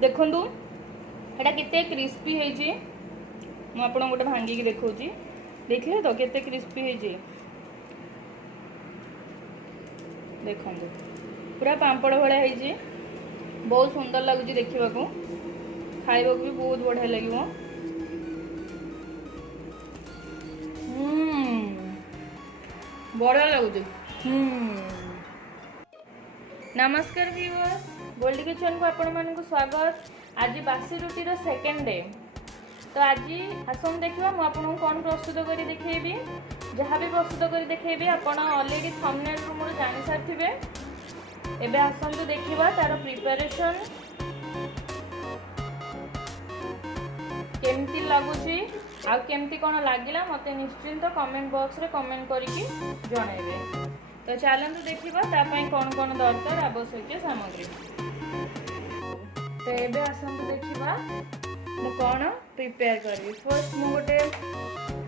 देखंतु एटा केते क्रिस्पी है मु आपन गोटे भांगी देखौची देखले तो केते क्रिस्पी है देखंतु पूरा पांपड़ भले है बहुत सुंदर लगुच देखा खाइबा भी बहुत बढ़िया लगे। बढ़िया लगुच। नमस्कार व्यूअर्स, गोल्डी किचन को आपण मानक स्वागत। आज बासी रुटीर सेकेंड डे तो आज आसन देखा मुझे कौन प्रस्तुत कर देखेबी जहाँ भी प्रस्तुत कर देखेबी आपण ऑलरेडी थंबनेल रु मोर जानि सारथिबे। एबे आसंतु देखिबा तार प्रिपरेशन केमती लगुची आ केमती कौन लगिला मते निश्चिंत कमेंट बॉक्स रे कमेंट करके जणाइबे। तो चलतु देखिबा तापई कौन कौन दरकार आवश्यक सामग्री। तो एबे आसंतु देखिबा मु कौन प्रिपेयर करी। फर्स्ट मु गोटे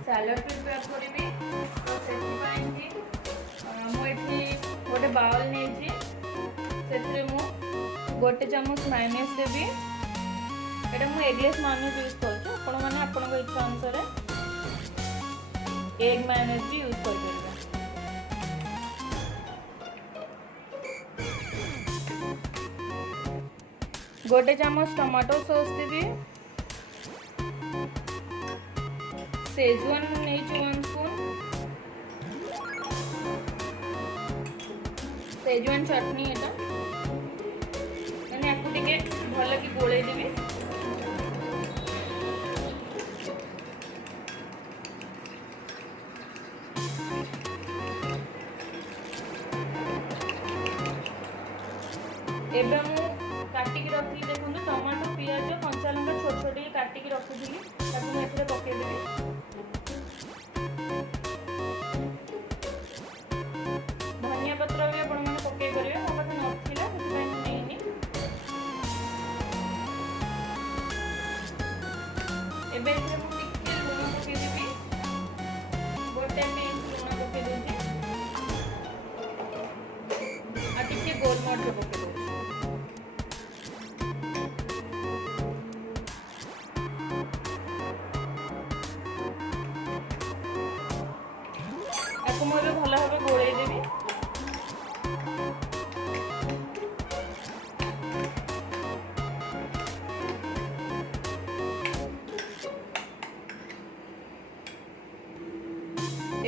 सैलड प्रिपेयर करी। तो सेठी मु एठी गोटे बाउल नेजी से गोटे चामच मायोनेज देवी। एटा मु एगलेस मायोनेज यूज करछु, आपण माने आपन इच्छा अनुसार एग मायोनेज भी यूज कर परिबे। गोटे चामच टमाटो सॉस देवी। सेजवान नहीं 1 स्पून सेजवान चटनी एटा मैंने आपको टिके भल कि गोले देवी। एबे मु काटिकी रखी देखो टमाटो पियाज कंचा लंका छोट छोट काटिकी रखी ताकू एथरे पके देबी। धनिया पत्र भी आपण माने पके करिवे, मो पाखे नथिला ସେଥିପାଇଁ ମୁଁ ନେଇନି। एबे एथरे मु टिके लूण पके देबी, गोटे पिंच लूण पके देबी आ टिके गोलमरिच पके देबी। आपको मुझे भल भाव गोले देवी।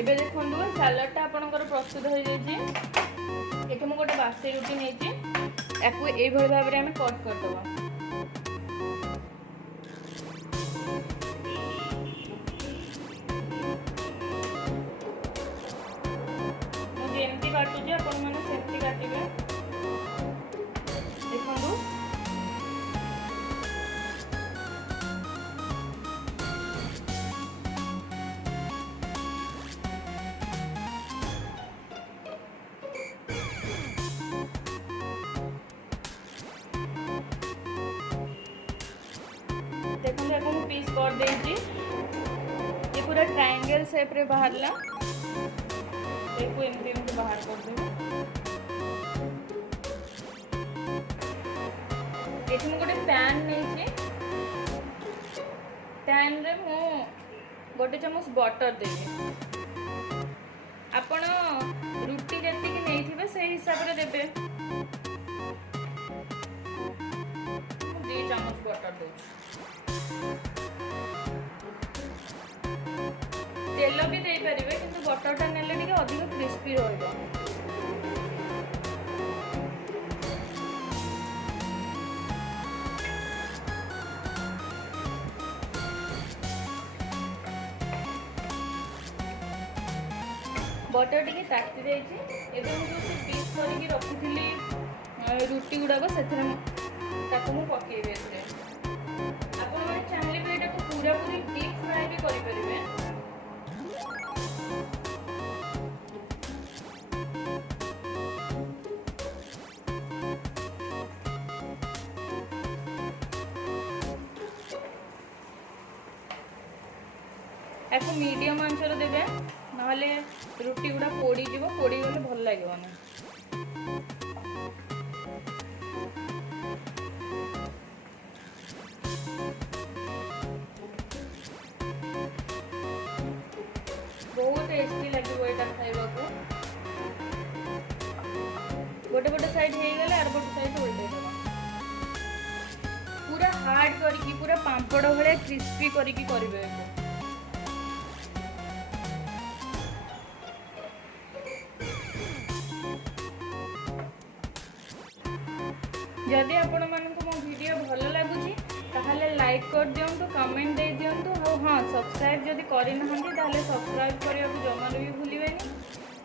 एबे देखो सैलडटा आपनकर प्रस्तुत हो जाइए। ये मुझे गोटे बासी रुटी नहीं आपको ये भाव में कट करदे। मुझे काटुचे आपण मैंने सेमती काटिबे देखो। देखो याको मु पीस कर देछि। ये पूरा ट्रायंगल शेप रे बाहरला देखो एमती बाहर कर दे। ये गोटे पैन नहीं पैन रे मु गोटे चामच बटर देवी। आपण रुटी जति नहीं से हिसाब रे देबे। 2 चामच बटर दे। तेल भी दे पारिबे किंतु बटरटा नेले टिके अधिक क्रिस्पी रहइबो। बटर टिके ताती देछि। एबे मु जो पीस करके रखिथिली रुटी गुडाको सेथरे ताको मु पकेइबे। आपण माने चाहले भी एटा को पूरा पूरी डीप फ्राई भी करि परिबे। आपको मीडियम आंचर देबे नहले रुटी गुड़ा पोड़ी जीवो, पोड़ी गले भल लागेबोनी। गोटे गोटे साइड हो गले आर गोटे साइड उल्टे देवा पूरा हार्ड करके पूरा पांपड़ भाया क्रिस्पी करके करेंगे। जदि आपण मानक मो वीडियो भल लगुच ताहले लाइक कर दियंतु कमेंट दे दियंतु और हाँ सब्सक्राइब जदि करि नहंती ताहले सब्सक्राइब करिया को जमा भी भूलिबेनी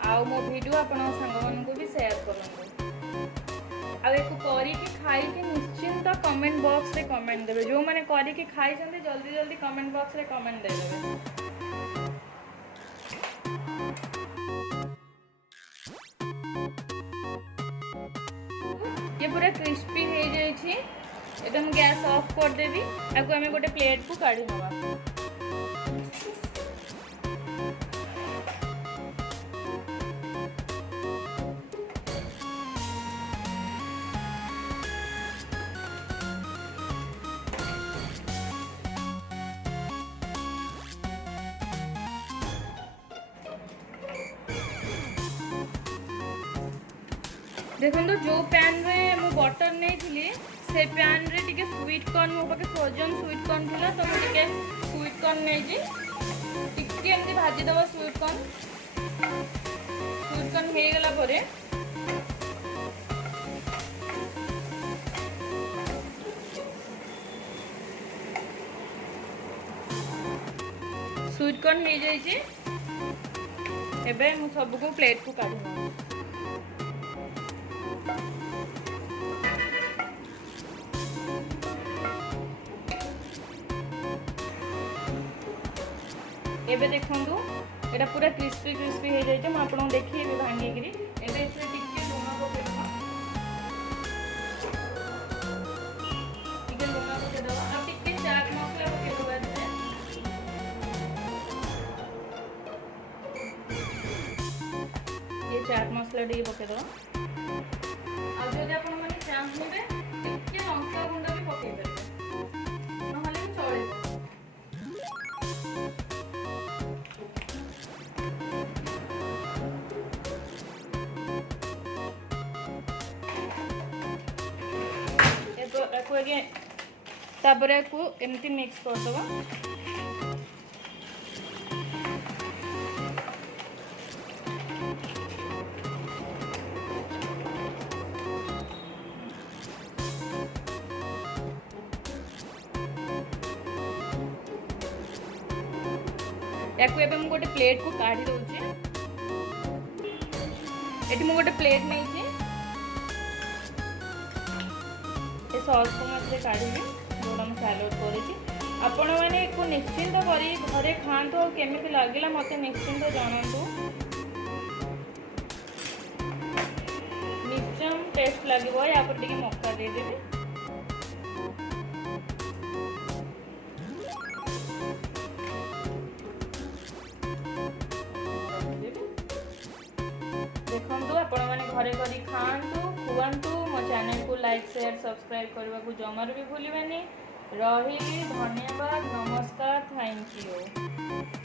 आ मो वीडियो आपण संग मानक भी शेयर करंतु आ एको करिके खाइके निश्चिंत कमेंट बॉक्स रे कमेंट देबे जो माने करिके खाइ छथि जल्दी जल्दी कमेंट बॉक्स रे कमेंट दे देबे। ये पूरा क्रिस्पी हो जाइए एबे हम गैस ऑफ कर देबी आको हमें गोटे प्लेट को काढ़ी नवा। देखो जो पैन रे मु बटर नहीं थी से पैन रे टिके स्वीट कॉर्न मो पाके फ्रोजन स्वीट कॉर्न थिला तो मु टिके स्वीट कॉर्न नहीं जी टिके एमती भाजी दबा स्वीट कॉर्न हो गला परे स्वीट कॉर्न हो जाई छी एबे मु सब को प्लेट को काढी एबे देखंतु एटा पूरा क्रिस्पी क्रिस्पी हो जाइए मैं आपको देखिए भांगी करी एबे इसरे टिके लूण पकेइबा टिके लूण पकेइबा आ टिके चाट मसाला पकेइबा ये चाट मसाला टिके पकेइबा आ जदि आपण माने चाहिबे टिके लंका गुंड भी पकेइबे नहले चले। तापरे को एमती मिक्स कर दबा याकू एबे मु गोटे प्लेट को काढी दउची एटी मु गोटे प्लेट नै छी ए सॉस को मते काढी जोड़ा मैं सैलड करी आपण मैंने को निश्चिंत करी घरे खातु और केमिति लागिला मते निश्चिंत जानतु निश्चम टेस्ट लगिबो या पर टिके मक्का दे देबे देखंतु आपण मैंने घरे करी खातु खुआंतु मो चैनल को लाइक शेयर सब्सक्राइब करबा को जमार भी भूलिबानी रही। धन्यवाद, नमस्कार, थैंक यू।